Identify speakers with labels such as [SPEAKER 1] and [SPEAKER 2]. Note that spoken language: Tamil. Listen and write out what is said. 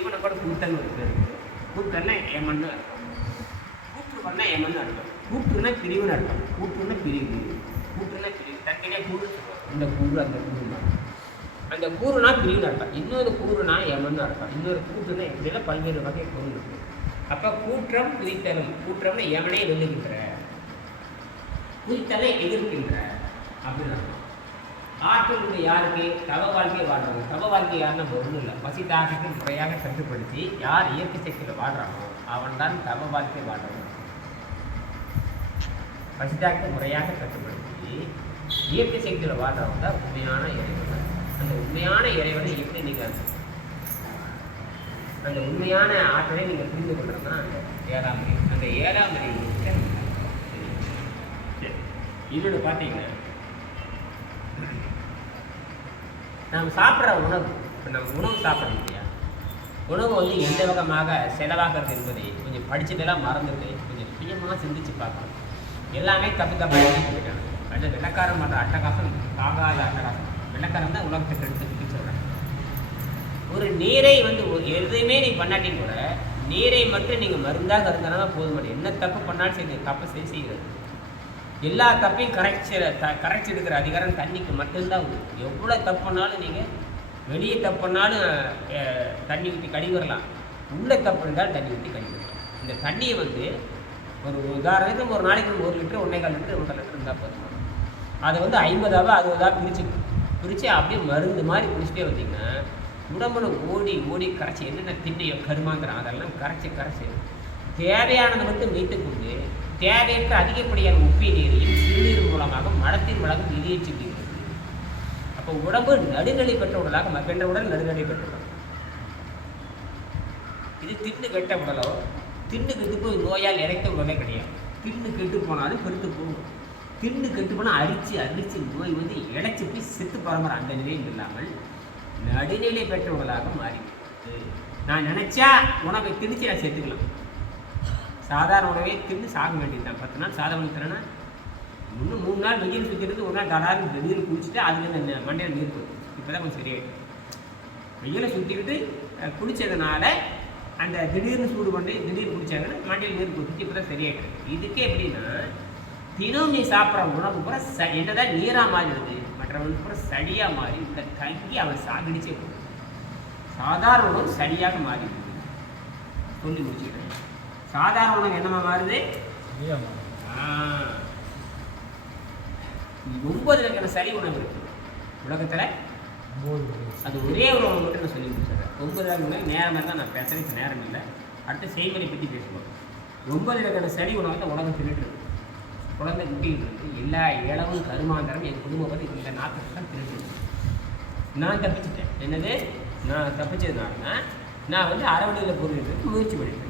[SPEAKER 1] இவனை கூட கூத்தன் ஒரு பேர் இருக்கு. கூத்தன்னா ஏமன்னு அர்த்தம். கூற்று பண்ணா ஏமன்னு அர்த்தம். கூற்றுனா பிரிவுன்னு அர்த்தம். கூற்றுனா பிரிவு. கூற்றுனா பிரிவு. தனித்தனியாக கூறு இந்த கூறு அந்த கூறு அந்த கூறுனா பிரிவுன்னு அர்த்தம். இன்னொரு கூறுனா ஏமன்னு அர்த்தம். இன்னொரு கூற்றுனா இப்படிலாம் பல்வேறு வகை பொருள் இருக்கு அப்போ கூற்றம் குறித்தலும் கூற்றம்னா எவனே வெல்லுகின்ற. குறித்தலை எதிர்க்கின்ற. அப்படின்னு அர்த்தம் ஆற்றல் உள்ள யாருக்கு? தவ வாழ்க்கையை வாழ்றவங்க. தவ வாழ்க்கை யாருன்னு நம்ம ஒன்றும் இல்லை. பசி தாக்கத்தை முறையாக கட்டுப்படுத்தி யார் இயற்கை சக்தியில் வாழ்றானோ அவன் தான் தவ வாழ்க்கை வாழ்றவன். பசி தாக்கத்தை முறையாக கட்டுப்படுத்தி இயற்கை சக்தியில் வாழ்றவங்க தான் உண்மையான இறைவன். அந்த உண்மையான இறைவனை எப்படி நீங்கள் அந்த உண்மையான ஆற்றலை நீங்கள் புரிந்து கொள்றதுனா அந்த ஏழாம் அறிவு அந்த ஏழாம் அறிவு இன்னொன்று பார்த்தீங்கன்னா நாம் சாப்பிட்ற உணவு இப்போ நம்ம உணவு சாப்பிட்றோம் இல்லையா? உணவு வந்து எந்த விதமாக செலவாகிறது என்பதை கொஞ்சம் படிச்சதெல்லாம் மறந்துட்டு கொஞ்சம் சுயமாக சிந்திச்சு பார்க்கணும். எல்லாமே தப்பு தப்பாக போயிட்டாங்க. அது வெள்ளக்காரன் பண்ணுற அட்டகாசம் ஆகாத அட்டகாசம். வெள்ளக்காரன் தான் உலகத்தை எடுத்துக்கிட்டு சொல்கிறேன் ஒரு நீரை வந்து எதுவுமே நீ பண்ணாட்டி கூட நீரை மட்டும் நீங்கள் மருந்தாக இருந்தாலும் போதும் என்ன தப்பு பண்ணாலும் சரி தப்பு செய்கிறது. எல்லா தப்பையும் கரைச்சி த கரைச்சி எடுக்கிற அதிகாரம் தண்ணிக்கு மட்டும்தான் உண்டு. எவ்வளோ தப்புனாலும் நீங்கள் வெளியே தப்புனாலும் தண்ணி ஊற்றி கழுவிடலாம் உள்ளே தப்பு இருந்தாலும் தண்ணி ஊற்றி கழுவிடலாம் இந்த தண்ணியை வந்து ஒரு உதாரணத்துக்கு ஒரு நாளைக்கு ஒரு லிட்டர் ஒன்றே லிட்டர் ஒன்றரை லிட்டர் இருந்தால் போதும். அதை வந்து ஐம்பதாவா அறுபதாக பிரிச்சுக்கணும் பிரித்து அப்படியே மருந்து மாதிரி பிடிச்சிட்டே வந்தீங்கன்னா உடம்புல ஓடி ஓடி கரைச்சி என்னென்ன திண்ணையோ கருமாந்திரம் அதெல்லாம் கரைச்சி கரைச்சி தேவையானதை மட்டும் வைத்துக்கொண்டு தேவையற்ற அதிகப்படியான உப்பி நீரையும் சிறுநீர் மூலமாக மலத்தின் மூலம் வெளியே செல்கிறது அப்போ உடம்பு நடுநிலை பெற்ற உடலாக ம- பெற்ற உடல் நடுநிலை பெற்ற உடல். இது திண்டு கெட்ட உடலோ திண்டு கெட்டு போய் நோயால் இறைத்த உடனே கிடையாது. திண்டு கெட்டு போனாலும் பெருத்து போகும். திண்டு கெட்டு போனால் அரிச்சு அரிச்சு நோய் வந்து இழைச்சி போய் செத்து பரம்பரை அந்த நிலையில் இல்லாமல் நடுநிலை பெற்ற உடலாக மாறி நான் நினச்சா உணவை திணிச்சு நான் சேர்த்துக்கலாம் சாதாரண உணவே தின்னு சாக வேண்டியதுதான். பத்து நாள் சாதம் திறனா இன்னும் மூணு நாள் வெயில் சுற்றிருந்து ஒரு நாள் தடாரு நீர் குளிச்சுட்டு அதுலேருந்து மண்டையில் நீர் போகுது இப்போ தான் கொஞ்சம் சரியாயிடும் வெயிலை சுற்றிக்கிட்டு குளித்ததுனால அந்த திடீர்னு சூடு பண்ணி திடீர்னு குடித்தாங்கன்னா மண்டையில் நீர் குடிச்சு இப்போ தான் சரியாயிடும் இதுக்கே எப்படின்னா தினம் நீ சாப்பிட்ற உணவு பூரா ச என்னதான் நீராக மாறிடுது மற்றவங்களுக்கு பூரா சளியாக மாறி இந்த தங்கி அவன் சாகடிச்சே போகும். சாதாரண உணவு சரியாக மாறிடுது. சொல்லி முடிச்சுக்கிறேன். சாதாரண உணவு என்னமா மாறுது ஒன்பது வகையான சரி உணவு இருக்கு. உலகத்தில் அது ஒரே உணவு மட்டும் நான் சொல்லி முடிச்சிடுறேன் ஒன்பது வகை உணவு நேரம் தான் நான் பேசுகிறேன் இப்போ நேரம் இல்லை. அடுத்து செய்முறை பற்றி பேசுவோம். ஒன்பது வகையான சரி உணவு தான் உலகம் திருட்டு இருக்கு. குழந்தை குட்டிகள் இருக்கு. எல்லா இளவும் கருமாந்தரம் என் குடும்பம் வந்து இந்த நாட்டுக்கு தான் திருட்டு நான் தப்பிச்சிட்டேன். என்னது? நான் தப்பிச்சதுனால நான் வந்து அறவழியில் பொருள் முயற்சி பண்ணிட்டேன்